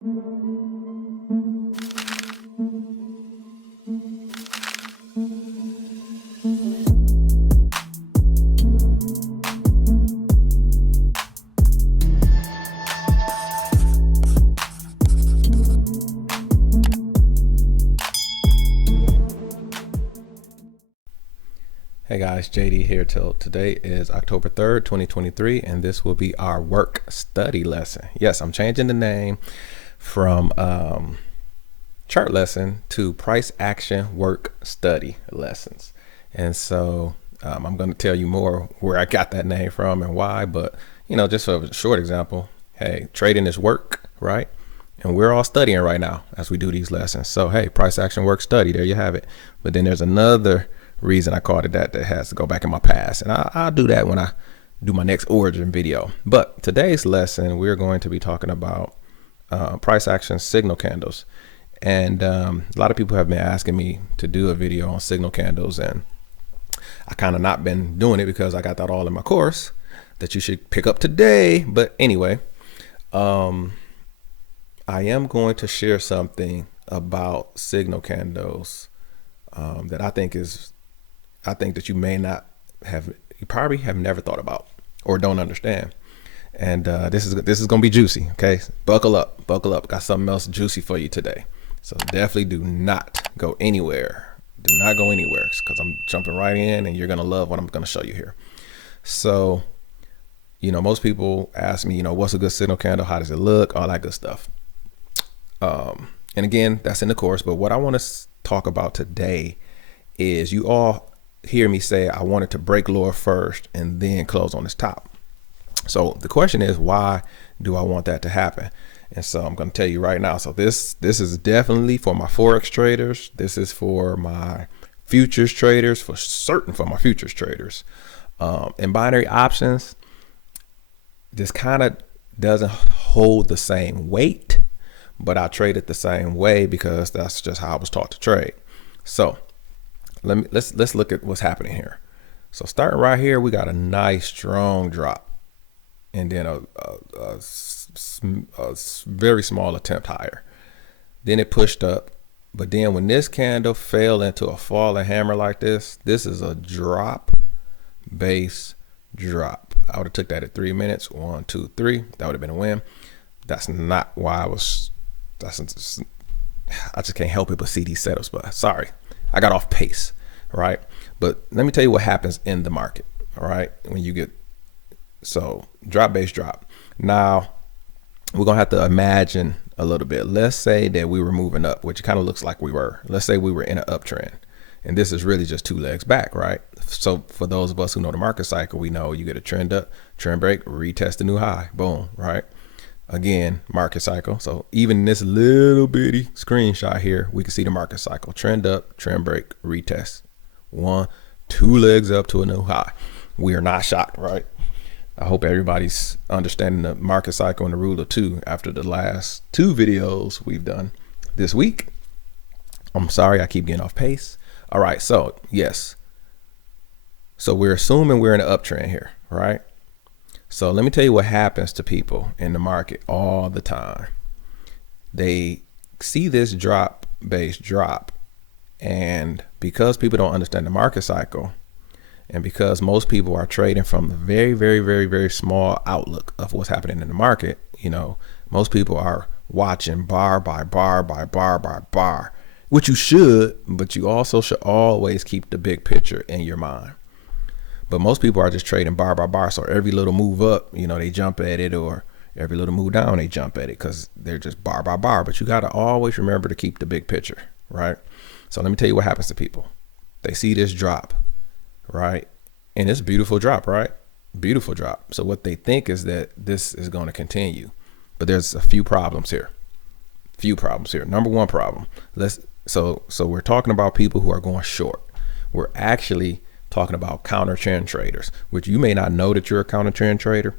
Hey guys, JD here. Today is October 3rd, 2023, and this will be our work study lesson. Yes, I'm changing the name from chart lesson to price action work study lessons. And so I'm going to tell you more where I got that name from and why, but just for a short example, hey, trading is work, right? And we're all studying right now as we do these lessons. So, hey, price action work study, there you have it. But then there's another reason I called it that has to go back in my past. And I'll do that when I do my next origin video. But today's lesson, we're going to be talking about price action signal candles. And a lot of people have been asking me to do a video on signal candles. And I kind of not been doing it because I got that all in my course that you should pick up today. But anyway, I am going to share something about signal candles that I think that you probably have never thought about or don't understand. And this is gonna be juicy. Okay, buckle up. Got something else juicy for you today. So definitely do not go anywhere. Because I'm jumping right in, and you're gonna love what I'm gonna show you here. So, most people ask me, what's a good signal candle? How does it look? All that good stuff. And again, that's in the course. But what I want to talk about today is you all hear me say I wanted to break lower first and then close on this top. So the question is, why do I want that to happen? And so I'm going to tell you right now. So this is definitely for my Forex traders. This is for my futures traders, for certain for my futures traders. In binary options, this kind of doesn't hold the same weight, but I trade it the same way because that's just how I was taught to trade. So let's look at what's happening here. So starting right here, we got a nice strong drop, and then a very small attempt higher. Then it pushed up, but then when this candle fell into a falling hammer like this is a drop base drop. I would have took that at 3 minutes. 1, 2, 3. That would have been a win. That's not why I just can't help it but see these setups. But sorry, I got off pace, right? But let me tell you what happens in the market, all right? When you get, so drop base drop. Now, we're going to have to imagine a little bit. Let's say that we were moving up, which kind of looks like we were. Let's say we were in an uptrend, and this is really just 2 legs back, right? So for those of us who know the market cycle, we know you get a trend up, trend break, retest a new high, boom, right? Again, market cycle. So even in this little bitty screenshot here, we can see the market cycle. Trend up, trend break, retest. 1, 2 legs up to a new high. We are not shocked, right? I hope everybody's understanding the market cycle and the rule of 2 after the last 2 videos we've done this week. I'm sorry, I keep getting off pace. All right, so yes. So we're assuming we're in an uptrend here, right? So let me tell you what happens to people in the market all the time. They see this drop base drop, and because people don't understand the market cycle, and because most people are trading from a very, very, very, very small outlook of what's happening in the market, most people are watching bar by bar by bar by bar, which you should, but you also should always keep the big picture in your mind. But most people are just trading bar by bar. So every little move up, they jump at it, or every little move down, they jump at it because they're just bar by bar. But you got to always remember to keep the big picture, right? So let me tell you what happens to people. They see this drop, right? And it's a beautiful drop, right? Beautiful drop. So what they think is that this is going to continue. But there's a few problems here. Number one problem. So we're talking about people who are going short. We're actually talking about counter trend traders, which you may not know that you're a counter trend trader.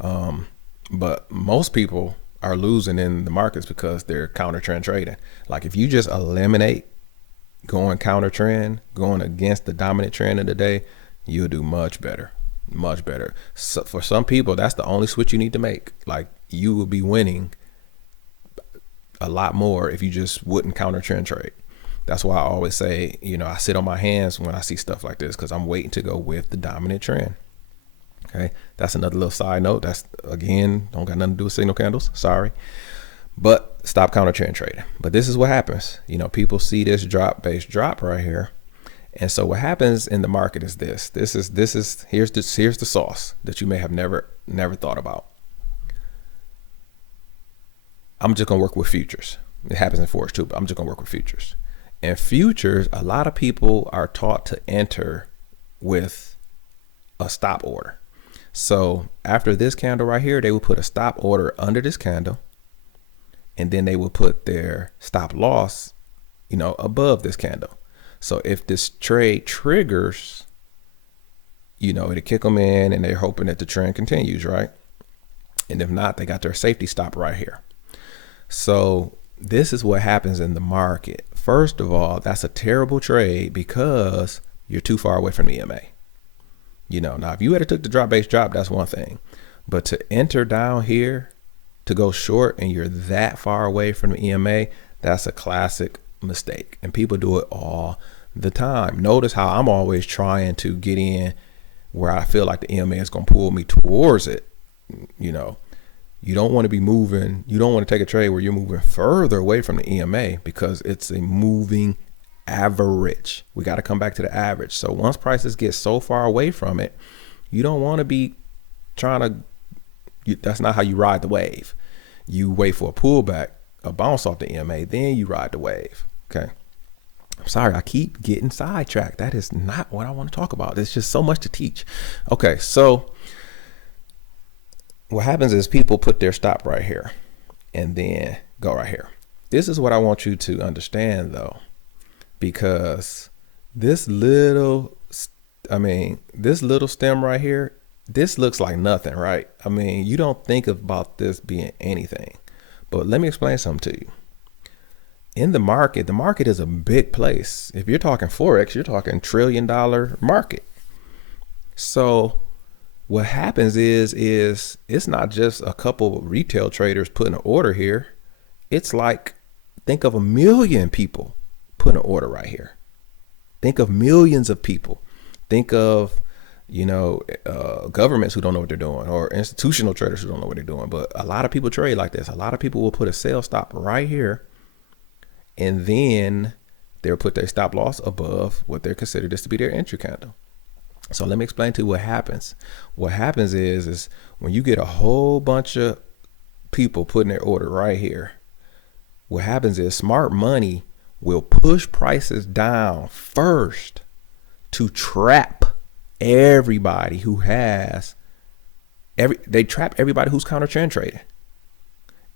But most people are losing in the markets because they're counter trend trading. Like if you just eliminate going counter trend, going against the dominant trend of the day, you'll do much better. So for some people, that's the only switch you need to make. Like you will be winning a lot more if you just wouldn't counter trend trade. That's why I always say, I sit on my hands when I see stuff like this, because I'm waiting to go with the dominant trend. Okay, that's another little side note. That's, again, don't got nothing to do with signal candles. Sorry. But stop counter trend trading. But this is what happens. People see this base drop right here. And so what happens in the market is this. Here's the sauce that you may have never thought about. I'm just gonna work with futures. It happens in forex too, but I'm just gonna work with futures. And futures, a lot of people are taught to enter with a stop order. So after this candle right here, they will put a stop order under this candle, and then they will put their stop loss, above this candle. So if this trade triggers, it'll kick them in, and they're hoping that the trend continues, right? And if not, they got their safety stop right here. So this is what happens in the market. First of all, that's a terrible trade because you're too far away from the EMA. Now if you had took the drop base drop, that's one thing, but to enter down here to go short and you're that far away from the EMA, that's a classic mistake. And people do it all the time. Notice how I'm always trying to get in where I feel like the EMA is going to pull me towards it. You don't want to be moving. You don't want to take a trade where you're moving further away from the EMA because it's a moving average. We got to come back to the average. So once prices get so far away from it, you don't want to be trying to, that's not how you ride the wave. You wait for a pullback, a bounce off the EMA, then you ride the wave. Okay. I'm sorry, I keep getting sidetracked. That is not what I want to talk about. There's just so much to teach. Okay. So what happens is people put their stop right here and then go right here. This is what I want you to understand though, because this little stem right here, this looks like nothing, right? You don't think about this being anything, but let me explain something to you. In the market is a big place. If you're talking Forex, you're talking $1 trillion market. So what happens is it's not just a couple of retail traders putting an order here. It's like, think of 1 million people putting an order right here. Think of millions of people. Think of, governments who don't know what they're doing, or institutional traders who don't know what they're doing. But a lot of people trade like this. A lot of people will put a sell stop right here, and then they'll put their stop loss above what they're considered this to be their entry candle. So let me explain to you what happens. What happens is when you get a whole bunch of people putting their order right here, what happens is smart money will push prices down first to trap everybody who has they trap everybody who's counter trend trading.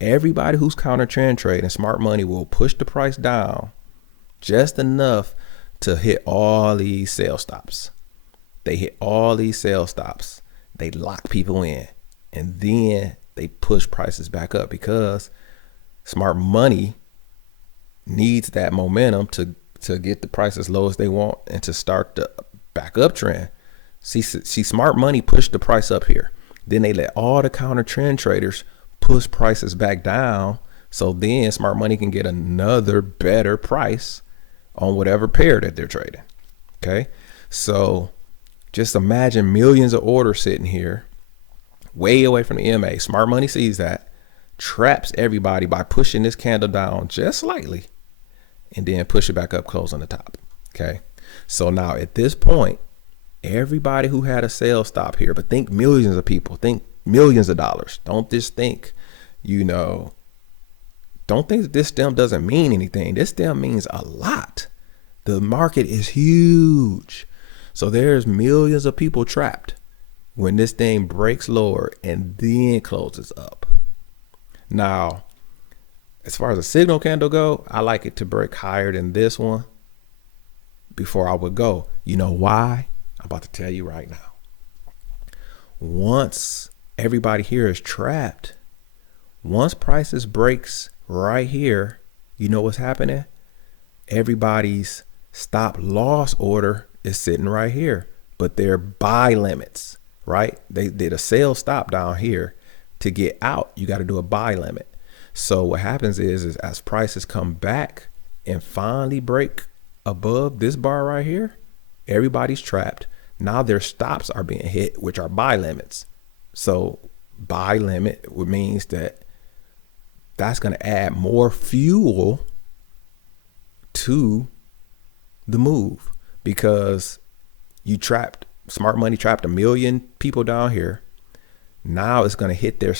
Everybody who's counter trend trading, smart money will push the price down just enough to hit all these sell stops. They hit all these sell stops. They lock people in, and then they push prices back up because smart money needs that momentum to get the price as low as they want and to start the back up trend. See, smart money pushed the price up here. Then they let all the counter trend traders push prices back down. So then smart money can get another better price on whatever pair that they're trading. Okay. So just imagine millions of orders sitting here way away from the EMA. Smart money sees that, traps everybody by pushing this candle down just slightly, and then push it back up, close on the top. Okay. So now at this point, everybody who had a sell stop here, but think millions of people, think millions of dollars. Don't just think, don't think that this stem doesn't mean anything. This stem means a lot. The market is huge. So there's millions of people trapped when this thing breaks lower and then closes up. Now, as far as a signal candle go, I like it to break higher than this one before I would go. You know why? I'm about to tell you right now. Once everybody here is trapped, once prices breaks right here, you know what's happening? Everybody's stop loss order is sitting right here, but they're buy limits, right? They did a sell stop down here. To get out, you got to do a buy limit. So what happens is as prices come back and finally break above this bar right here, everybody's trapped. Now their stops are being hit, which are buy limits. So buy limit means that that's going to add more fuel to the move, because smart money trapped 1 million people down here. Now it's going to hit their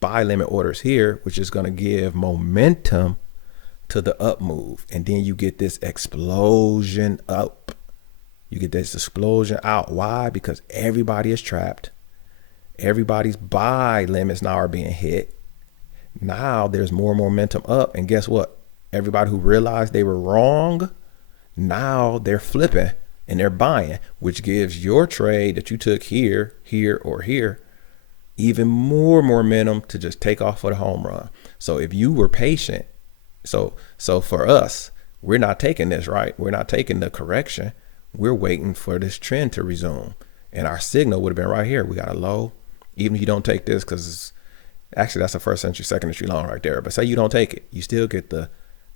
buy limit orders here, which is going to give momentum to the up move. And then you get this explosion up. You get this explosion out. Why? Because everybody is trapped. Everybody's buy limits now are being hit. Now there's more momentum up. And guess what? Everybody who realized they were wrong, now they're flipping and they're buying, which gives your trade that you took here, here, or here even more momentum to just take off for the home run. So if you were patient, so for us, we're not taking this, right? We're not taking the correction. We're waiting for this trend to resume. And our signal would have been right here. We got a low. Even if you don't take this, because actually that's a first entry, second entry long right there. But say you don't take it, you still get the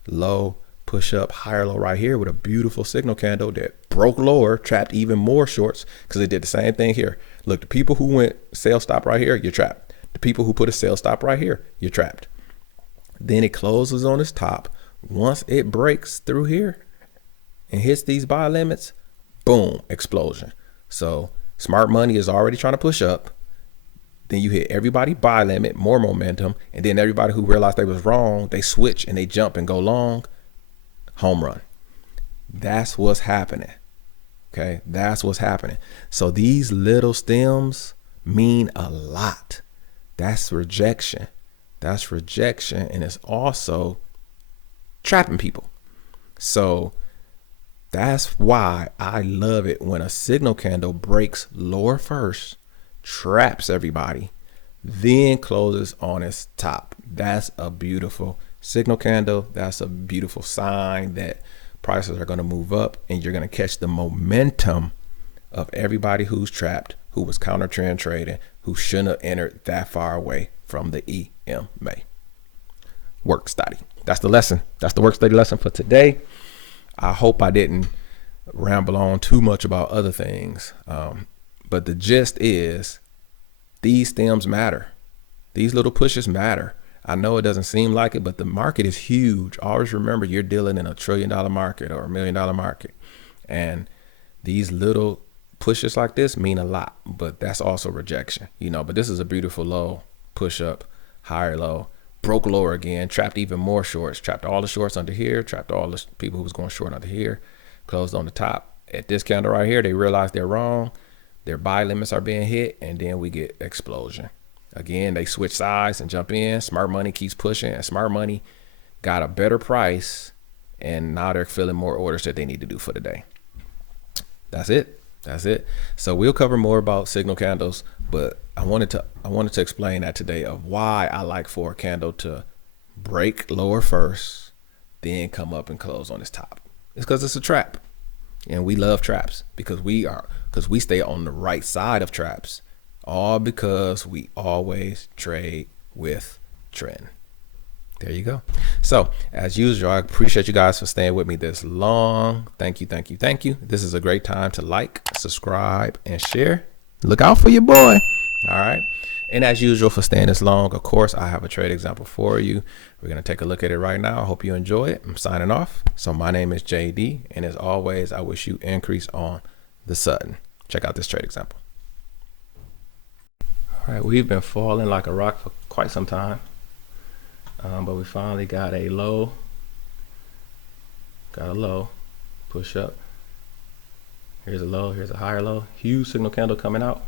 low, push up, higher low right here with a beautiful signal candle that broke lower, trapped even more shorts, because it did the same thing here. Look, the people who went sell stop right here, you're trapped. The people who put a sell stop right here, you're trapped. Then it closes on its top. Once it breaks through here and hits these buy limits, boom, explosion. So smart money is already trying to push up. Then you hit everybody buy limit, more momentum. And then everybody who realized they was wrong, they switch and they jump and go long. Home run. That's what's happening. Okay, that's what's happening. So these little stems mean a lot. That's rejection. That's rejection. And it's also trapping people. So that's why I love it when a signal candle breaks lower first, traps everybody, then closes on its top. That's a beautiful signal candle. That's a beautiful sign that prices are going to move up, and you're going to catch the momentum of everybody who's trapped, who was counter trend trading, who shouldn't have entered that far away from the EMA. Work study. That's the lesson. That's the work study lesson for today. I hope I didn't ramble on too much about other things. But the gist is these stems matter. These little pushes matter. I know it doesn't seem like it, but the market is huge. Always remember you're dealing in $1 trillion market or $1 million market. And these little pushes like this mean a lot, but that's also rejection, but this is a beautiful low, push up, higher low, broke lower again, trapped even more shorts, trapped all the shorts under here, trapped all the people who was going short under here, closed on the top. At this candle right here, they realize they're wrong. Their buy limits are being hit, and then we get explosion. Again, they switch sides and jump in. Smart money keeps pushing, and smart money got a better price, and now they're filling more orders that they need to do for the day. That's it. That's it. So we'll cover more about signal candles, but I wanted to explain that today of why I like for a candle to break lower first, then come up and close on its top. It's because it's a trap, and we love traps because we stay on the right side of traps. All because we always trade with trend. There you go. So as usual, I appreciate you guys for staying with me this long. Thank you, thank you, thank you. This is a great time to like, subscribe, and share. Look out for your boy. All right. And as usual, for staying this long, of course, I have a trade example for you. We're going to take a look at it right now. I hope you enjoy it. I'm signing off. So my name is JD. And as always, I wish you increase on the Sutton. Check out this trade example. All right, we've been falling like a rock for quite some time, but we finally got a low, push up. Here's a low, here's a higher low, huge signal candle coming out.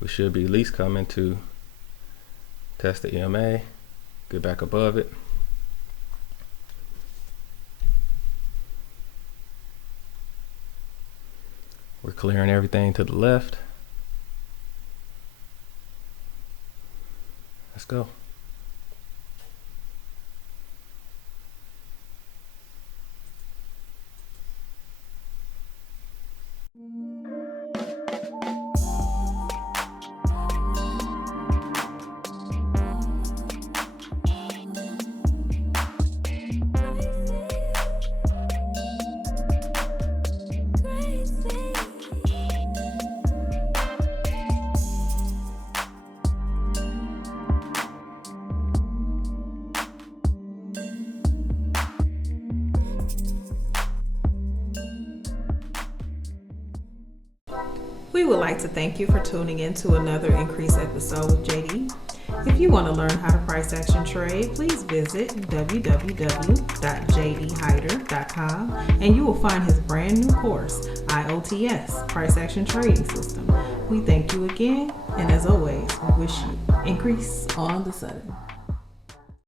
We should be at least coming to test the EMA, get back above it. We're clearing everything to the left. Let's go. We would like to thank you for tuning in to another Increase episode with JD. If you want to learn how to price action trade, please visit www.jdhyder.com and you will find his brand new course, IOTS, Price Action Trading System. We thank you again, and as always, we wish you increase on the sudden.